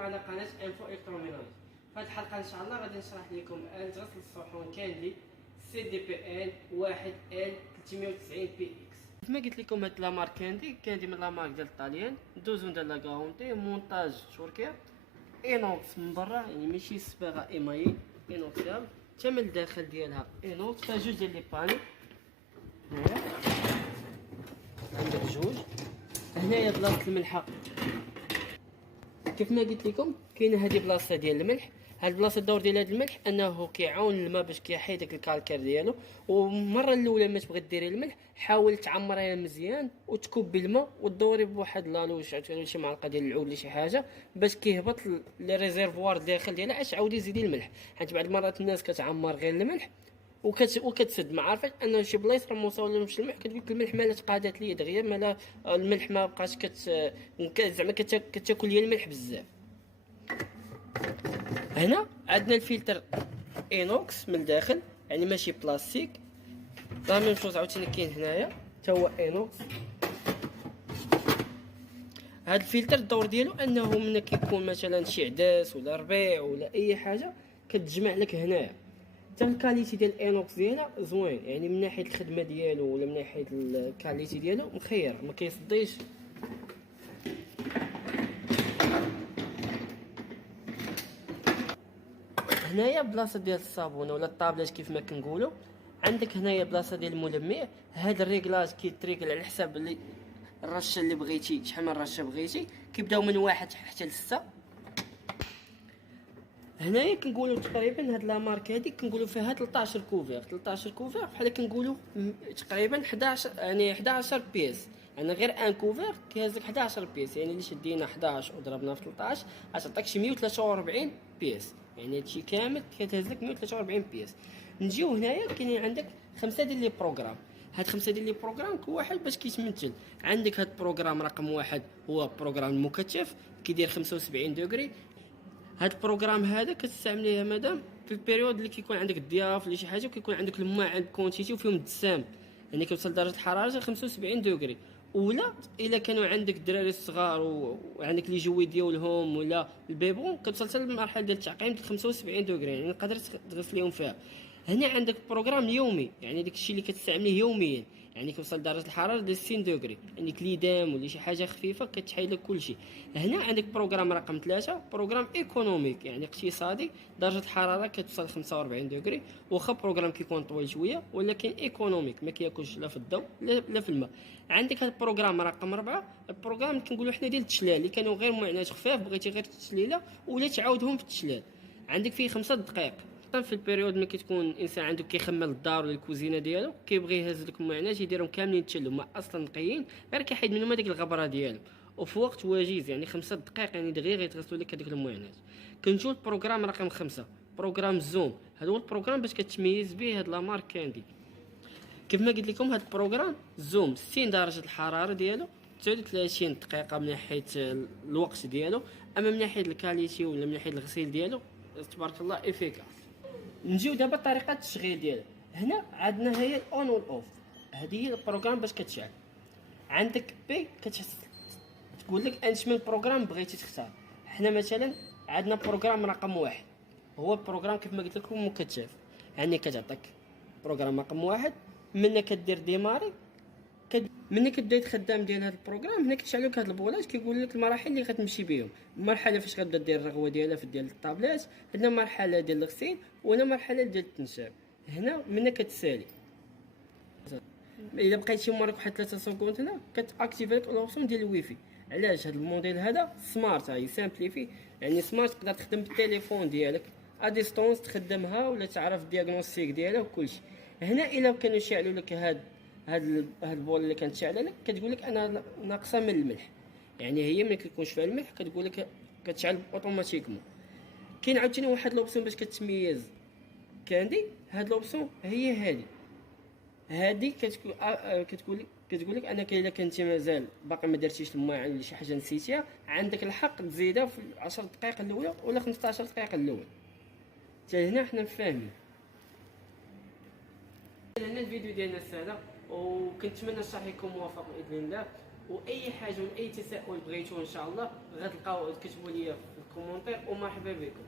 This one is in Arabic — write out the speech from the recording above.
على قناه انفو الكتروميناج. في هذه الحلقه ان شاء الله غادي نشرح لكم آلة غسل الصحون كاندي سي دي بي ان 1 ال 390 بي اكس. كيف ما قلت لكم هاد لا مارك كاندي من لا مارك ديال الطاليان، دوزون ديال لا غاونتي، مونتاج تركيا، اينوكس من برا، يعني ماشي صباغه ايمايل، اينوكسيابل حتى من الداخل ديالها اينوكس. فيها جوج ديال لي باني، هنايا عندك جوج. هنايا بلاصه الملحه كيف ما قلت لكم كاينه هذه بلاصه ديال الملح. هاد البلاصه الدور ديال هذا الملح انه كيعاون الماء باش كيحيد داك الكالكير ديالو. والمره الاولى ما تبغي ديري الملح حاول تعمريها مزيان وتكبي الماء ودوري بواحد لالوش ولا شي معلقه ديال العود ولا شي حاجه باش كيهبط لي ريزيرفوار الداخل ديالها. عاد عاودي زيدي الملح، حيت بعض المرات الناس كتعمر غير الملح وكتسد. ما عارفاش انه شي بلايص راه موصولهمش الملح، كتقول لك الملح مالا تقادات ليا دغيا، مالا الملح ما بقاش زعما كتاكل ليا الملح بزاف. هنا عندنا الفلتر اينوكس من الداخل، يعني ماشي بلاستيك. لا ميم شوز عاوتاني كاين هنايا حتى هو اينوكس. هاد الفلتر الدور ديالو انه ملي كيكون مثلا شي عداس ولا ربيع ولا اي حاجه كتجمع لك هنايا. حتى الكاليتي ديال الاينوكس ديالها زوين، يعني من ناحيه الخدمه ديالو ولا من ناحيه الكاليتي ديالو مخير، ما كيصديش. هنايا بلاصه ديال الصابونه ولا الطابلاج كيف ما كنقولوا. عندك هنايا بلاصه ديال الملمع. هذا الريغلاج كيتريكل على حساب اللي الرشه اللي بغيتي، شحال من رشه بغيتي. كيبداو من 1 حتى ل 6. هنايا كنقولوا تقريبا هاد لا مارك هادي كنقولوا فيها 13 كوفير. 13 كوفير بحال كنقولوا تقريبا 11، يعني 11 بيس. يعني غير ان كوفير كيهز لك 11 بيس، يعني اللي شدينا 11 وضربنا في 13 غتعطيك شي 143 بيس. يعني هادشي كامل كتهز لك 143 بيس. نجيو هنايا كاينين عندك 5 ديال لي بروغرام. هاد 5 ديال لي بروغرام كل واحد باش كيتمثل. عندك هاد البروغرام رقم 1 هو بروغرام المكثف كيدير 75 دوغري. هاد البروغرام هذا كتستعمليه مادام في البيريود اللي كيكون عندك الضياف ولا شي حاجه وكيكون عندك الماء عند كونتيتي وفيهم الدسام، يعني كيوصل درجه الحراره 75 دوغري. ولا الا كانوا عندك الدراري الصغار وعندك لي جوي ديالهم ولا البيبون كتوصل حتى للمرحله ديال التعقيم ديال 75 دوغري، يعني تقدر تغسليهم فيها. هنا عندك بروغرام يومي، يعني داك الشيء اللي كتستعمليه يوميا، يعني كيوصل درجه الحراره ديال 60 دوغري، يعني كليدام ولا شي حاجه خفيفه كتحيد لك كلشي. هنا عندك بروغرام رقم 3 بروغرام ايكونوميك، يعني اقتصادي، درجه الحراره كتوصل 45 دوغري. واخا بروغرام كيكون طويل شويه ولكن ايكونوميك ما كياكلش لا في الضوء لا في الماء. عندك هذا البروغرام رقم 4 البروغرام كنقولوا حنا ديال التشلال، اللي كانوا غير معاناه خفاف بغيتي غير التشليله ولا تعاودهم في التشلال. عندك فيه 5 دقائق. في البيريود ملي كتكون الانسان عنده كيخمل الدار ولا الكوزينه ديالو كيبغي يهز لك المعاناه يديرهم كاملين تشلوا ما اصلا نقيين، غير كيحيد منهم هذيك الغبره ديالو وفي وقت وجيز، يعني 5 دقائق يعني دغيا يتغسلوا لك هذيك المعاناه. كنجيو البروغرام رقم 5 بروغرام الزوم. هذا هو البروغرام باش كتميز به هاد لا مارك كاندي. كيف ما قلت لكم هاد البروغرام زوم 60 درجه الحراره ديالو 39 دقيقه من ناحيه الوقت ديالو. اما من ناحيه الكاليتي ولا من ناحيه الغسيل ديالو تبارك الله افيكاس. نجيو دابا طريقه التشغيل ديالها. هنا عندنا هي الاون والاوف. هذه هي البروغرام باش كتشعل. عندك بي تقول لك انش من بروغرام بغيتي تختار. حنا مثلا عندنا بروغرام رقم 1 هو البروغرام كيف ما قلت لكم مكثف، يعني كتعطيك بروغرام رقم 1 منا كدير ديماري. ملي كتبدا خدام ديال هذا البروغرام هنا كيشعل لك هذا البولات كيقول لك المراحل اللي غتمشي بهم. مرحله فاش غتبدا دير الرغوه ديالها في ديال الطابلات، هنا مرحله ديال الغسيل وهنا مرحله ديال التنشاب. هنا منا كتسالي الا بقيتي مورك واحد 3 سكوند هنا كتاكتيفي لك الاوبسيون ديال الويفي. علاش هذا الموديل هذا سمارت، هاي سامبليفي، يعني سمارت تقدر تخدم بالتليفون ديالك ا ديستونس تخدمها ولا تعرف الدياغنوستيك ديالها وكلشي. هنا الا كانوا يشعلوا لك هاد البول اللي كانت شاعله لك كتقول لك انا ناقصه من الملح، يعني هي ملي كيكونش فيها الملح كتقول لك كتشعل اوتوماتيكمون. كاين عاوتاني واحد لوبسيون باش كتميز كاندي. هاد لوبسيون هي هادي كتقول لك انك الا كنتي مازال باقي ما درتيش الماعن ولا شي حاجه نسيتيها عندك الحق تزيدها في 10 دقائق الاولى ولا 15 دقيقه الاولى. حتى هنا حنا فاهمين. هنا الفيديو ديالنا ساده وكنتمنى الشرح يكون موافق باذن الله. واي حاجه واي تساؤل بغيتوه ان شاء الله غتلقاو تكتبوا لي في الكومونتير، ومرحبا بكم.